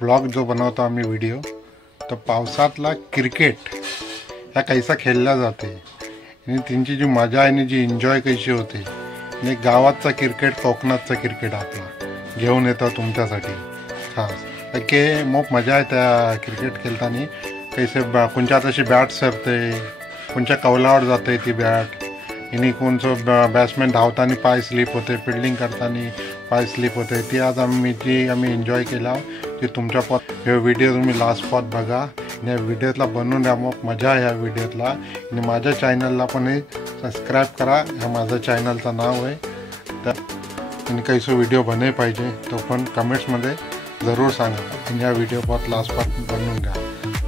Blog जो बनवतो आम्ही व्हिडिओ, तर पावसातला क्रिकेट ह्या कैसा खेळला जाते आणि त्यांची जी मजा आहे आणि जी एन्जॉय कशी होते आणि गावातचा क्रिकेट, कोकणातचा क्रिकेट आपला घेऊन येतो तुमच्यासाठी खास. के मोप मजा आहे त्या क्रिकेट खेळताना. कैसे कोणच्या तशी बॅट सरते, कोणच्या कौलावर जाते ती बॅट, आणि कोणचं बॅट्समॅन धावताना पाय स्लिप होते, फिल्डिंग करताना पाय स्लिप होते. ती आज आम्ही एन्जॉय केला. की तुमच्या हे व्हिडिओ तुम्ही लास्ट पात बघा आणि या व्हिडिओतला बनवून द्या. मग मजा आहे ह्या व्हिडिओतला. आणि माझ्या चॅनलला पण हे सबस्क्राईब करा. ह्या माझं चॅनलचं नाव आहे. तर आणि कैसं व्हिडिओ बने पाहिजे तो पण कमेंट्समध्ये जरूर सांगा. आणि या व्हिडिओ पात लास्ट पात बनवून द्या.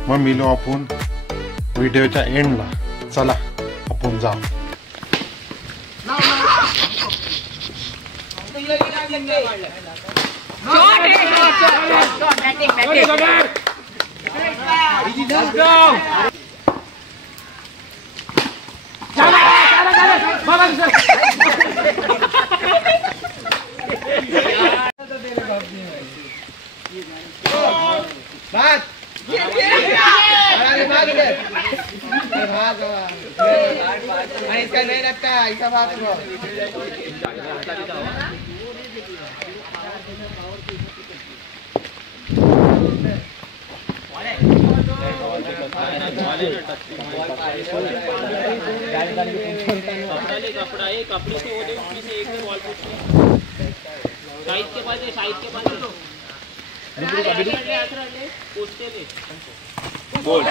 मग मिलो आपण व्हिडिओच्या एंडला. चला आपण जाऊ. इसका नहीं लगता ऐसा बात हो. कपड़े से होते पीछे एक में वॉल शाहिद के पास है, शाहिद के पास है. पोस्टे ले गोल.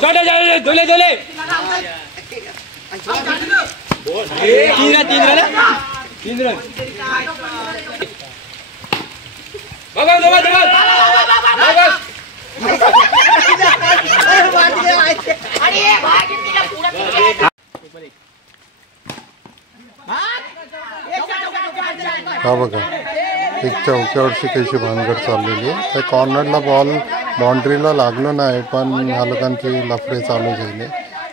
चले चले दोले दोले तीन रन बाबा बाबा बाबा हा बघा एक चौक्यावरची कशी भानगड चाललेली आहे. त्या कॉर्नरला बॉल बाउंड्रीला लागलो नाही, पण ह्या लोकांची लफडे चालू झाले.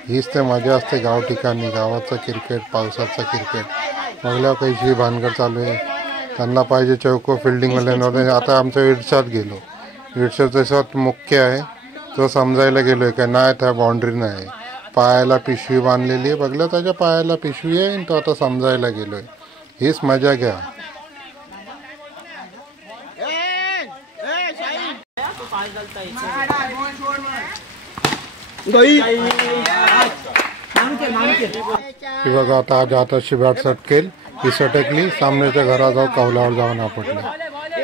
हीच ते मजा असते गाव ठिकाणी. गावाचं क्रिकेट, पावसाचं क्रिकेट बघल्यावर कशी भानगड चालू आहे. त्यांना पाहिजे चौको फिल्डिंगवाल्यांवर. आता आमच्या इडशात गेलो, इडशात जसं मुख्य आहे तो समजायला गेलो आहे का नाही त्या बाउंड्री नाही, पायाला पिशवी बांधलेली आहे. बघलं त्याच्या पायाला पिशवी आहे आणि तो आता समजायला गेलो आहे. हीच मजा घ्या. बघा आता आज आताची बॅट सटकेल, ही सटकली, सामन्याच्या घराजवळ कौलावर जाऊन आपटले.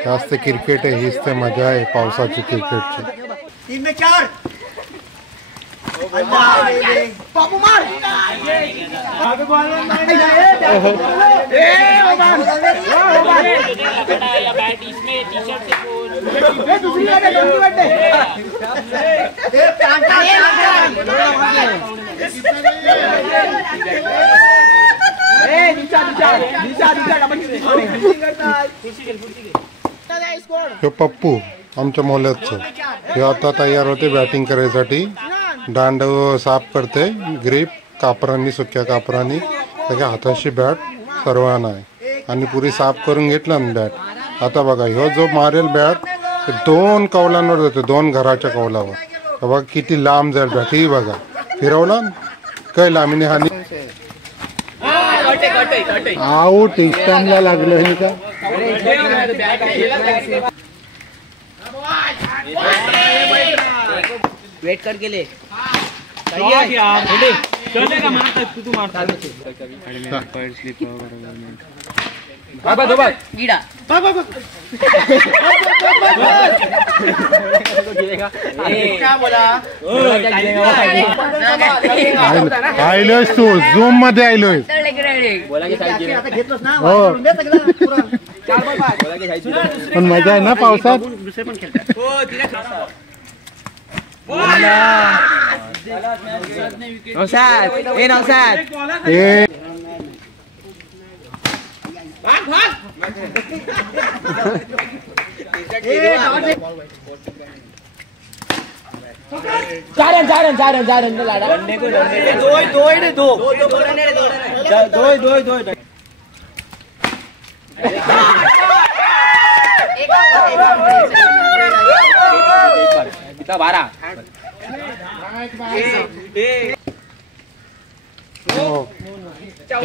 जास्त क्रिकेट आहे, हीच ते मजा आहे पावसाची क्रिकेटची. 3 में 4 पापू मार बैट इसमें टी-शर्ट से पप्पू आमच्या मोल्याचं हे आता तयार होते बॅटिंग करायसाठी. दांड साफ करते, ग्रीप कापरांनी, सुक्या कापरांनी. त्याच्या हाताशी बॅट सर्वांना आहे आणि पुरी साफ करून घेतला ना बॅट. आता बघा ह्यो जो मारेल बॅट 2 कौलांवर जातो, 2 घराच्या कौलावर. बघा किती लांब जाईल बॅट. ही बघा फिरवला काय लांबीने हानी. आऊट स्टंपला लागलं हे का. वेट करके ले चलेगा. मारता तू मारता पैर स्लिप बाबा दो बार गिरा बाबा क्या बोला. आयलोय तू झूम मध्ये आयलोय. बोला की साईड आता घेतलंस ना हो. पण मजा आहे ना पावसात. दुसरे पण खेळतात. हो तिला नौशाद ए नौशाद ए भाग भाग चार रन लाडा कितना 12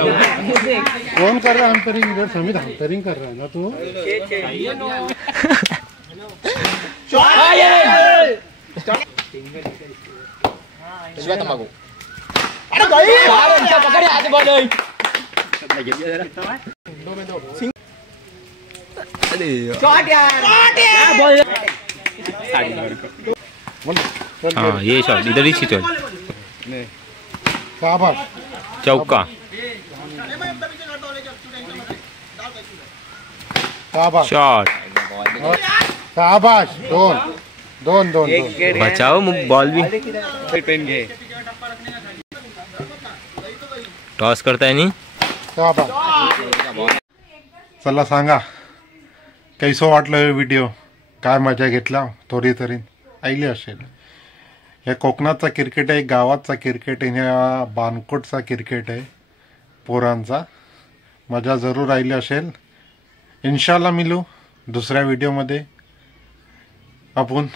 कौन कर रहा है अंतरिंग? इधर समित अंतरिंग कर रहा है ना तू? पकड़ हाथ बॉल शॉट यार हाँ ये शॉट इधर ही चल शाबाश चौका शाबाश शॉट शाबाश दोन बचाओ बॉल भी पेन घे टॉस करताय नी शाबाश चला सांगा कैसो वाटलं हे व्हिडिओ काय मजा घेतला थोडी तरी आईली असेल हे कोकणाचा क्रिकेट आहे गावाचा क्रिकेट आहे ह्या बानकोटचा क्रिकेट आहे पोरांचा मजा जरूर आली असेल इन्शाल्लाह मिलू दुसऱ्या व्हिडिओमध्ये आपण